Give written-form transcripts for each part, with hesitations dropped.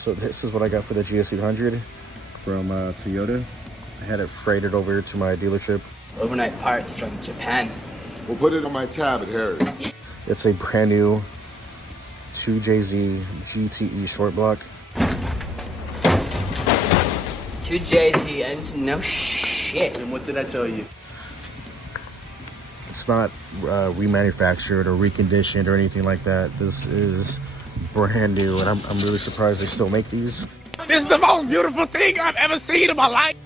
So this is what I got for the GS800 from Toyota. I had it freighted over to my dealership. Overnight parts from Japan. We'll put it on my tab at Harris. It's a brand new 2JZ GTE short block. 2JZ engine, no shit. And what did I tell you? It's not remanufactured or reconditioned or anything like that. This is brand new, and I'm really surprised they still make these. This is the most beautiful thing I've ever seen in my life.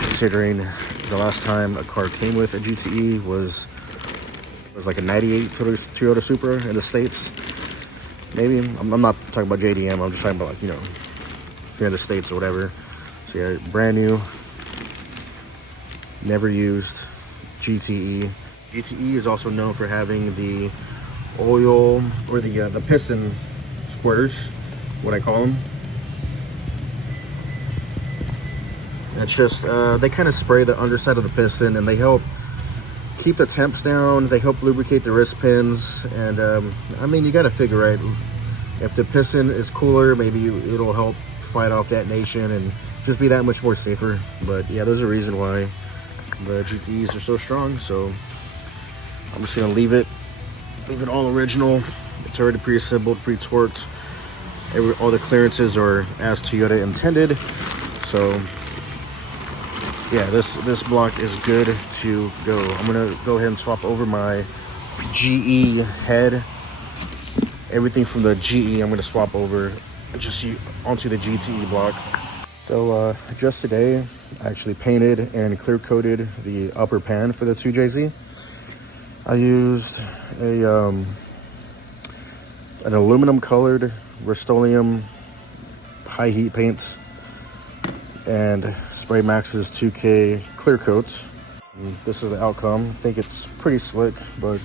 Considering the last time a car came with a GTE was like a 98 Toyota Supra in the States. Maybe, I'm not talking about JDM, I'm just talking about, like, you know, here in the States or whatever. So yeah, brand new, never used GTE. GTE is also known for having the oil or the piston squirters, what I call them. It's just, they kind of spray the underside of the piston and they help keep the temps down. They help lubricate the wrist pins. And I mean, you got to figure, right? If the piston is cooler, maybe it'll help fight off detonation and just be that much more safer. But yeah, there's a reason why the GTEs are so strong. So I'm just gonna leave it all original. It's already pre-assembled, pre-torqued. All the clearances are as Toyota intended. So yeah, this block is good to go. I'm gonna go ahead and swap over my GE head. Everything from the GE I'm gonna swap over just onto the GTE block. So just today, I actually painted and clear coated the upper pan for the 2JZ. I used an aluminum colored Rust-Oleum high heat paints and Spray Max's 2K clear coats. And this is the outcome. I think it's pretty slick, but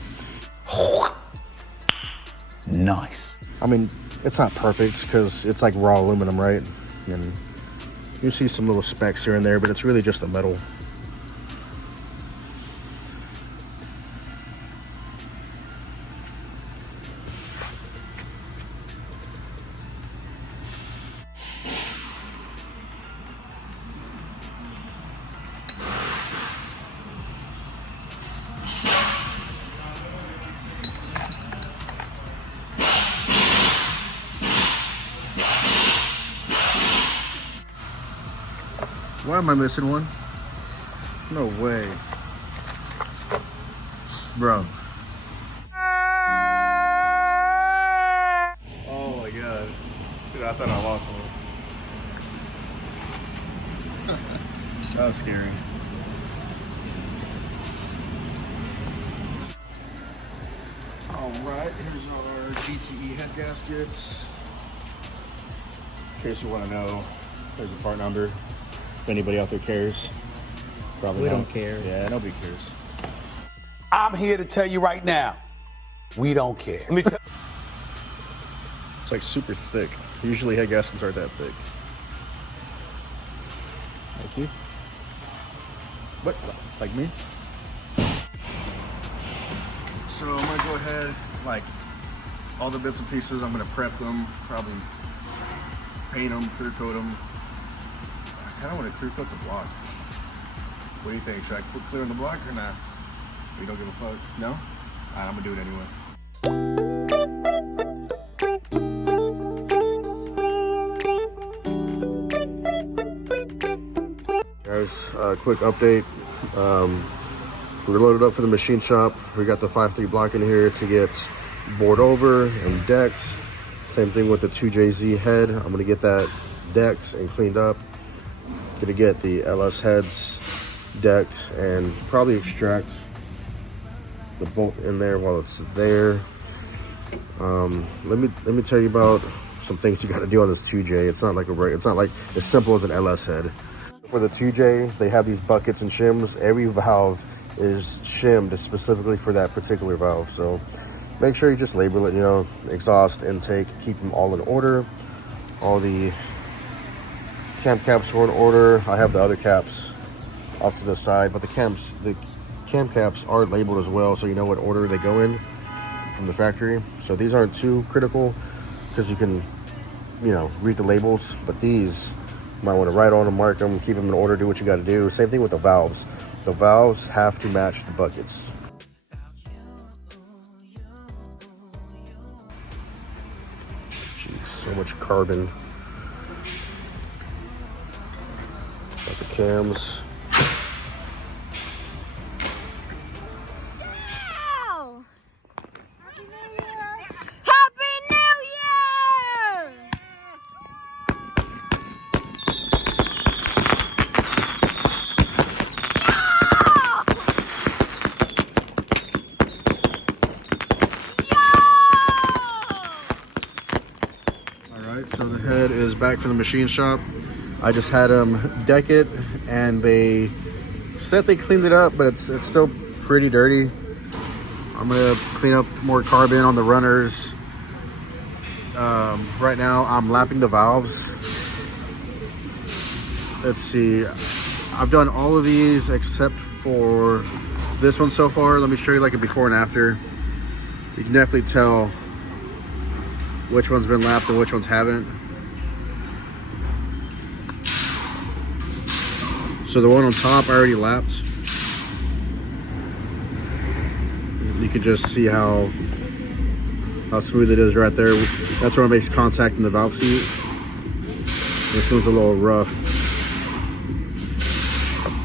nice. I mean, it's not perfect because it's like raw aluminum, right? And you see some little specks here and there, but it's really just the metal. Why am I missing one? No way. Bro. Oh my god. Dude, I thought I lost one. That was scary. Alright, here's our GTE head gaskets. In case you want to know, there's a part number. If anybody out there cares. Probably We not. don't care. Yeah, nobody cares. I'm here to tell you right now, we don't care. Let me tell It's like super thick. Usually head gaskets aren't that thick. Thank you. What? Like me? So I'm gonna go ahead, like all the bits and pieces, I'm gonna prep them, probably paint them, clear coat them. I kind of want to clear coat the block. What do you think? Should I put clear on the block or not? We don't give a fuck. No? Alright, I'm gonna do it anyway. Guys, quick update. We're loaded up for the machine shop. We got the 5.3 block in here to get bored over and decked. Same thing with the 2JZ head. I'm gonna get that decked and cleaned up. Gonna get the LS heads decked and probably extract the bolt in there while it's there. Let me tell you about some things you got to do on this 2J. It's not like as simple as an LS head. For the 2J, they have these buckets and shims. Every valve is shimmed specifically for that particular valve. So make sure you just label it, you know, exhaust, intake, keep them all in order. All the cam caps are in order. I have the other caps off to the side, but the cam caps are labeled as well, so you know what order they go in from the factory. So these aren't too critical because you can you know, read the labels, but these you might want to write on them, mark them, keep them in order, do what you got to do. Same thing with the valves. The valves have to match the buckets. Jeez, so much carbon. Got the cams. So the head is back from the machine shop. I just had them deck it, and they said they cleaned it up, but it's still pretty dirty. I'm gonna clean up more carbon on the runners. Right now I'm lapping the valves. Let's see, I've done all of these except for this one so far. Let me show you like a before and after. You can definitely tell which one's been lapped and which ones haven't. So the one on top I already lapped. You can just see how smooth it is right there. That's where it makes contact in the valve seat. This one's a little rough.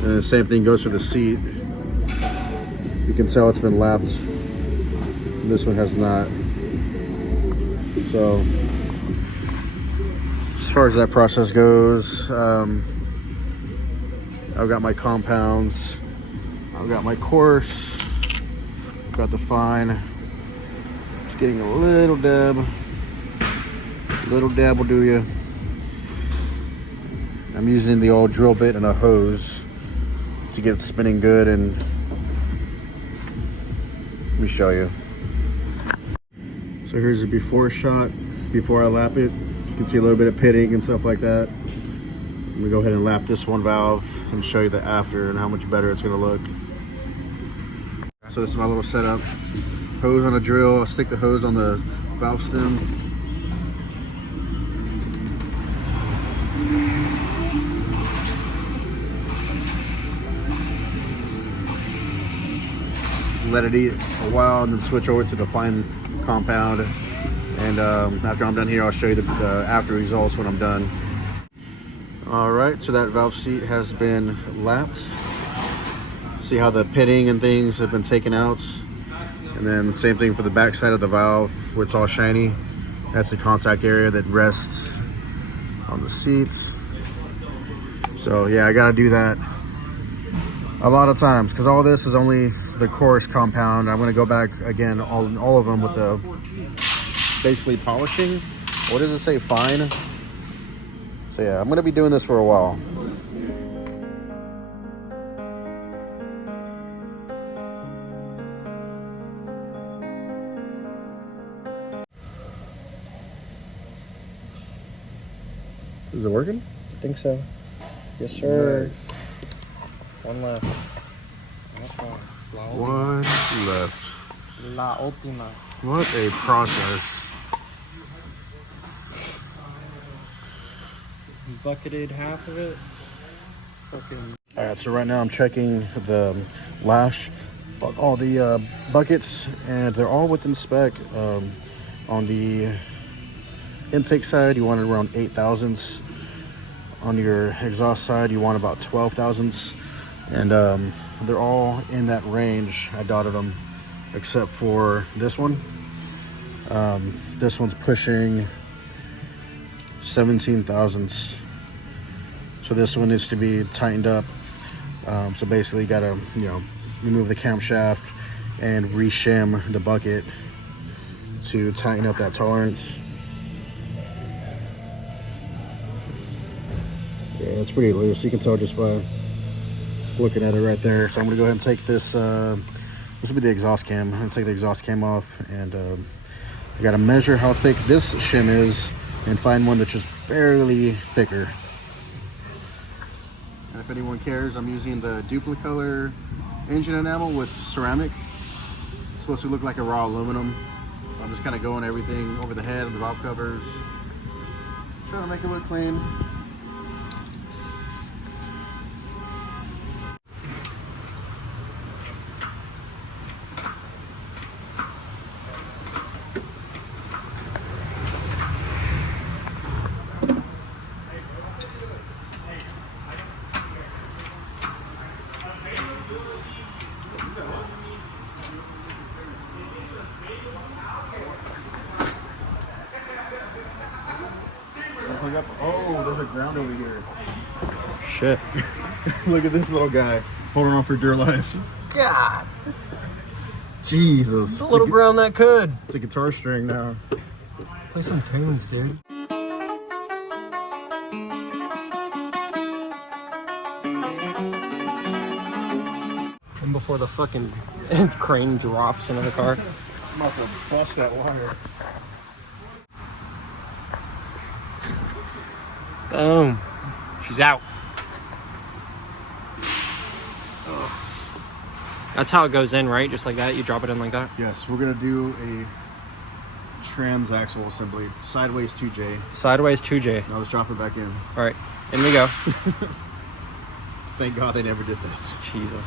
And the same thing goes for the seat. You can tell it's been lapped. This one has not. So as far as that process goes, I've got my compounds, I've got my coarse, I've got the fine. Just getting a little dab will do you. I'm using the old drill bit and a hose to get it spinning good, and let me show you. So here's a before shot, before I lap it. You can see a little bit of pitting and stuff like that. I'm gonna go ahead and lap this one valve and show you the after and how much better it's gonna look. So this is my little setup. Hose on a drill, I'll stick the hose on the valve stem. Let it eat a while and then switch over to the fine compound. And after I'm done here, I'll show you the after results when I'm done. All right, so that valve seat has been lapped. See how the pitting and things have been taken out. And then the same thing for the back side of the valve where it's all shiny. That's the contact area that rests on the seats. So yeah, I gotta do that a lot of times because all this is only the coarse compound. I'm gonna go back again, all of them with the basically polishing. What does it say, fine? So yeah, I'm gonna be doing this for a while. Is it working? I think so. Yes, sir. Nice. One left. That's one. One left. La última. What a process. Bucketed half of it. Fucking. All right, so right now I'm checking the lash, all the buckets, and they're all within spec. On the intake side, you want it around 8 thousandths. On your exhaust side, you want about 12 thousandths. And they're all in that range. I dotted them, except for this one. This one's pushing 17 thousandths. So this one needs to be tightened up. So basically, you gotta, remove the camshaft and reshim the bucket to tighten up that tolerance. Yeah, it's pretty loose. You can tell just by looking at it right there. So I'm gonna go ahead and take this. This will be the exhaust cam. I'm gonna take the exhaust cam off, and I gotta measure how thick this shim is and find one that's just barely thicker. And if anyone cares, I'm using the Duplicolor engine enamel with ceramic. It's supposed to look like a raw aluminum. I'm just kind of going everything over the head and the valve covers. trying to make it look clean. Oh, there's a ground over here. Shit. Look at this little guy holding on for dear life. God. Jesus. The little ground that could. It's a guitar string now. Play some tunes, dude. And before the fucking crane drops into the car. I'm about to bust that wire. Boom. She's out. That's how it goes in, right? Just like that? You drop it in like that? Yes, we're gonna do a transaxle assembly. Sideways 2J. Sideways 2J. Now let's drop it back in. All right. In we go. Thank God they never did that. Jesus.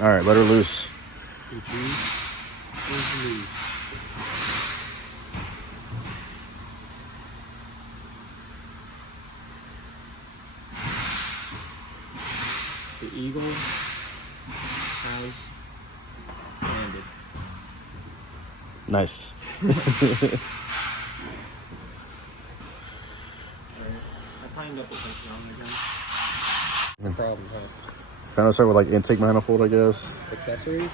All right, let her loose. The eagle has landed. Nice. I tightened up the tension on there again. No problem, huh? Kind of start with like intake manifold, I guess. Accessories?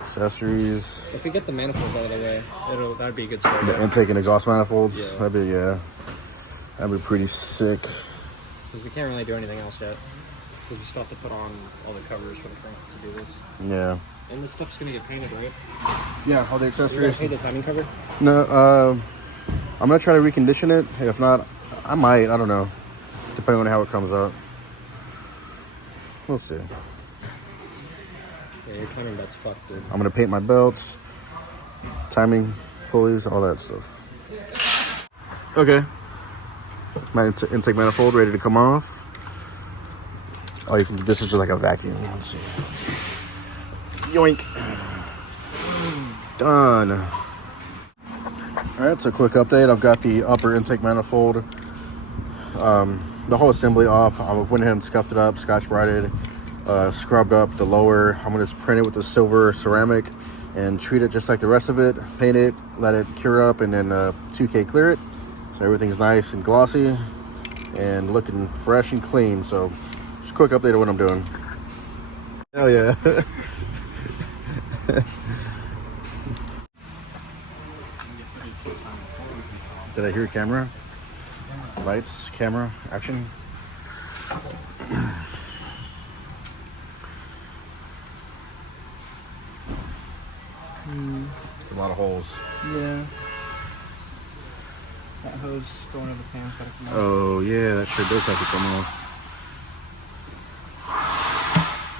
Accessories. If we get the manifolds out of the way, that'd be a good start. The intake and exhaust manifolds. Yeah. That'd be pretty sick. Because we can't really do anything else yet. Because we still have to put on all the covers for the front to do this. Yeah. And this stuff's gonna get painted, right? Yeah, all the You're gonna accessories. paint the timing cover? No, I'm gonna try to recondition it. If not, I might. I don't know. Depending on how it comes out. We'll see. Yeah, your timing belt's fucked, dude. I'm gonna paint my belts, timing pulleys, all that stuff. Okay. My intake manifold ready to come off. Oh, you can. This is just like a vacuum. Let's see. Yoink. Done. All right, so quick update. I've got the upper intake manifold, the whole assembly off. I went ahead and scuffed it up, scotch brighted, scrubbed up the lower. I'm gonna just print it with the silver ceramic and treat it just like the rest of it. Paint it, let it cure up, and then 2K clear it. So everything's nice and glossy and looking fresh and clean. So just a quick update of what I'm doing. Hell yeah. Did I hear camera? Lights, camera, action. It's a lot of holes. Yeah. That hose going over the fan's gotta come out. Oh yeah, that sure does have to come off.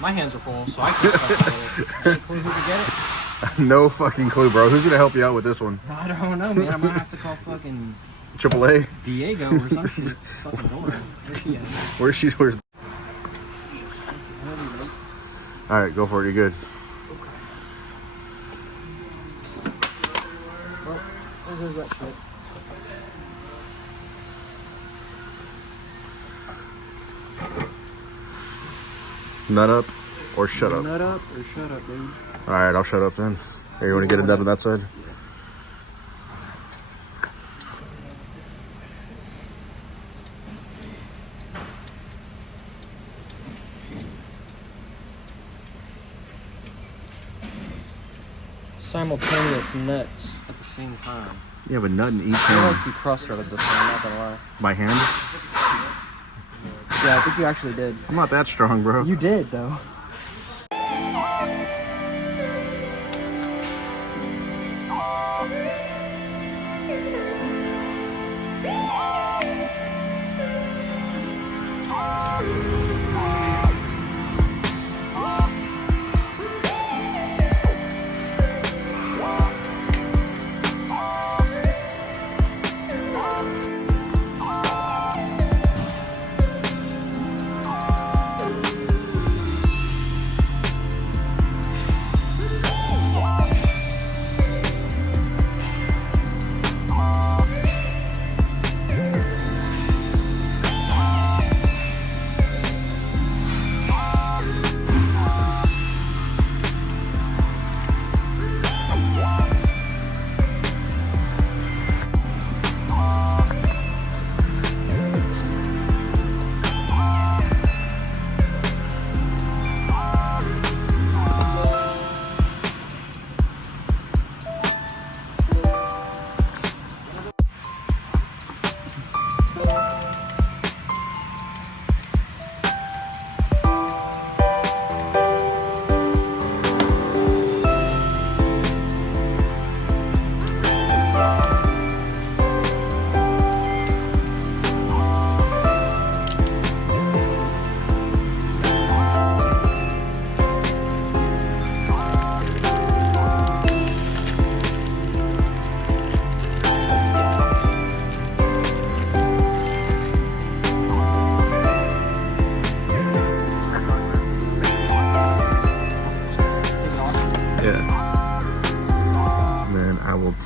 My hands are full, so I can't fucking get it. Any clue who could get it? No fucking clue, bro. Who's gonna help you out with this one? I don't know, man. I'm gonna have to call fucking AAA? Diego or some shit. Fucking door. Where's she at? Where's she? Where's... All right, go for it. You're good. Well, there's that shit. Nut up or shut up. Nut up or shut up, dude. All right, I'll shut up then. Here, you want to get it done on that side? Simultaneous nuts at the same time. You have a nut in each I feel hand. like you cross-threaded this one, I'm not gonna lie. By hand? Yeah, I think you actually did. I'm not that strong, bro. You did, though.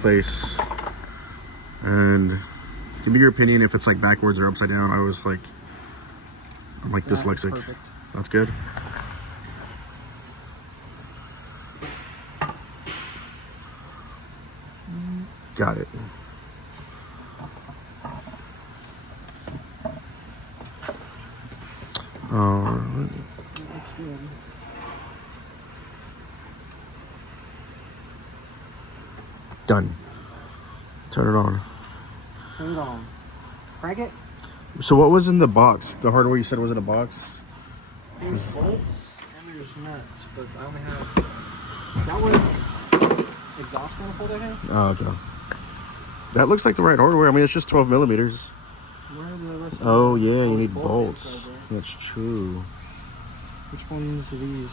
face. And give me your opinion if it's like backwards or upside down. I'm like dyslexic. Perfect. That's good. Got it. Done. Turn it on. Turn it on. Crank it. So what was in the box? The hardware you said was in a box? There's bolts and there's nuts, but I only have... That was exhaust manifold, I think. Oh, okay. That looks like the right hardware. I mean, it's just 12 millimeters. Where are the rest of Oh, the yeah, you need bolt bolts. over? That's true. Which ones are these?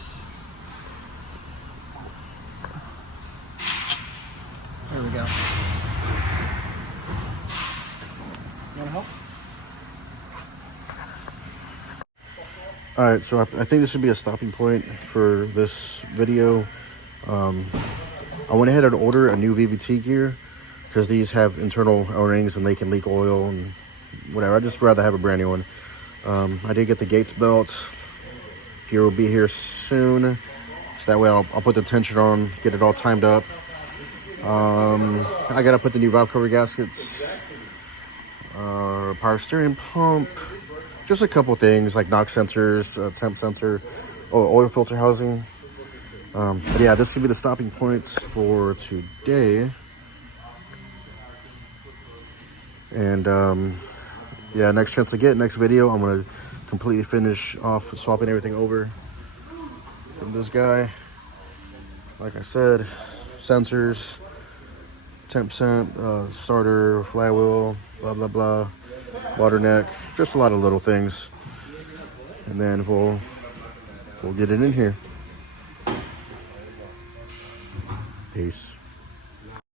There we go. You want to help? All right, so I think this should be a stopping point for this video. I went ahead and ordered a new VVT gear because these have internal O-rings and they can leak oil and whatever. I'd just rather have a brand new one. I did get the Gates belt. Gear will be here soon. So that way I'll put the tension on, get it all timed up. I gotta put the new valve cover gaskets, power steering pump, just a couple things like knock sensors, temp sensor, oil filter housing. But yeah, this could be the stopping points for today. And yeah, next chance I get, next video, I'm gonna completely finish off swapping everything over from this guy. Like I said, sensors, temp starter, flywheel, blah blah blah, water neck, just a lot of little things, and then we'll get it in here. Peace.